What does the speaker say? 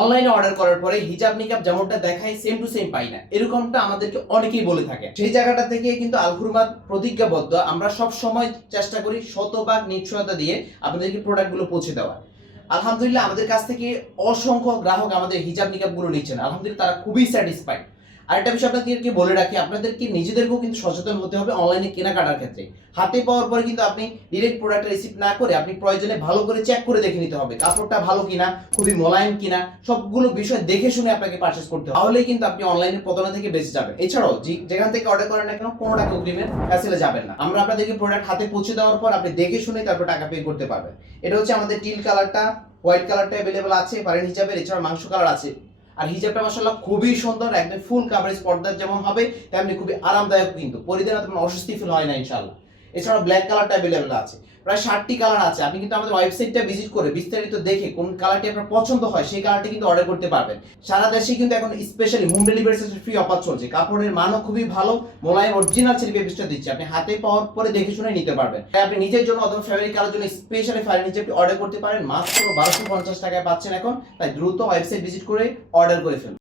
অনলাইনে অর্ডার করার পরে হিজাব নিকাব যেমনটা দেখায় সেম টু সেম পাই না। এরকমটা আমাদেরকে অনেকেই বলে থাকে। সেই জায়গাটা থেকে কিন্তু আলফুরমাদ প্রতিজ্ঞাবদ্ধ। আমরা সব সময় চেষ্টা করি শতভাগ নিশ্চয়তা দিয়ে আপনাদেরকে প্রোডাক্টগুলো পৌঁছে দেওয়া আলহামদুলিল্লাহ, আমাদের কাছ থেকে অসংখ্য গ্রাহক আমাদের হিজাব নিকাবগুলো নিচ্ছেন। আলহামদুলিল্লাহ, তারা খুবই স্যাটিসফাইড আরেকটা বিষয় আপনাদেরকে বলে রাখি আপনাদেরকে নিজেদেরকেও কিন্তু সচেতন হতে হবে অনলাইনে কেনাকাটার ক্ষেত্রে। হাতে পাওয়ার পরে কিন্তু আপনি ডিরেক্ট প্রোডাক্ট রিসিভ না করে আপনি প্রয়োজনে ভালো করে চেক করে দেখে নিতে হবে, কাপড়টা ভালো কিনা, খুবই মোলায়েম কিনা, সবগুলো বিষয় দেখে শুনে আপনাকে পারচেস করতে হবে। তাহলেই কিন্তু আপনি অনলাইনে প্রতারণা থেকে বেঁচে যাবেন। এছাড়াও যেখান থেকে অর্ডার করেন না কেন কোনো টাকা অগ্রিমের ক্যাসেলে যাবেন না। আমরা আপনাদেরকে প্রোডাক্ট হাতে পৌঁছে দেওয়ার পর আপনি দেখে শুনে তারপর টাকা পে করতে পারবেন। এটা হচ্ছে আমাদের টিল কালারটা হোয়াইট কালারটা অ্যাভেলেবল আছে পারেন হিসাবে এছাড়া মাংস কালার আছে। আর হিজাবটা মাসাল্লাহ খুবই সুন্দর, একদম ফুল কাভারেজ পর্দার যেমন হবে, তেমনি খুবই আরামদায়ক কিন্তু। পরিধানে তেমন অস্বস্তি ফিল হয় না ইনশাল্লাহ এছাড়া ব্ল্যাক কালারটা অ্যাভেলেবল আছে। প্রায় ষাটটি কালার আছে। আপনি কিন্তু আমাদের ওয়েবসাইটটা ভিজিট করে বিস্তারিত দেখে কোন কালারটি আপনার পছন্দ হয়, সেই কালারটি কিন্তু অর্ডার করতে পারবেন। সারা দেশে কিন্তু এখন specially home delivery free offer চলছে। কাপড়ের মানও খুবই ভালো, মোলায়েম অরিজিনাল সিল্কের পিসটা দিচ্ছে। আপনি হাতে পাওয়ার পরে দেখে শুনে নিতে পারবেন। তাই আপনি নিজের জন্য অথবা ফ্যামিলি কালার জন্য স্পেশালি ফার্নিচার অর্ডার করতে পারেন। মাত্র বারোশো পঞ্চাশ টাকায় পাচ্ছেন এখন। তাই দ্রুত ওয়েবসাইট ভিজিট করে অর্ডার করে ফেলুন।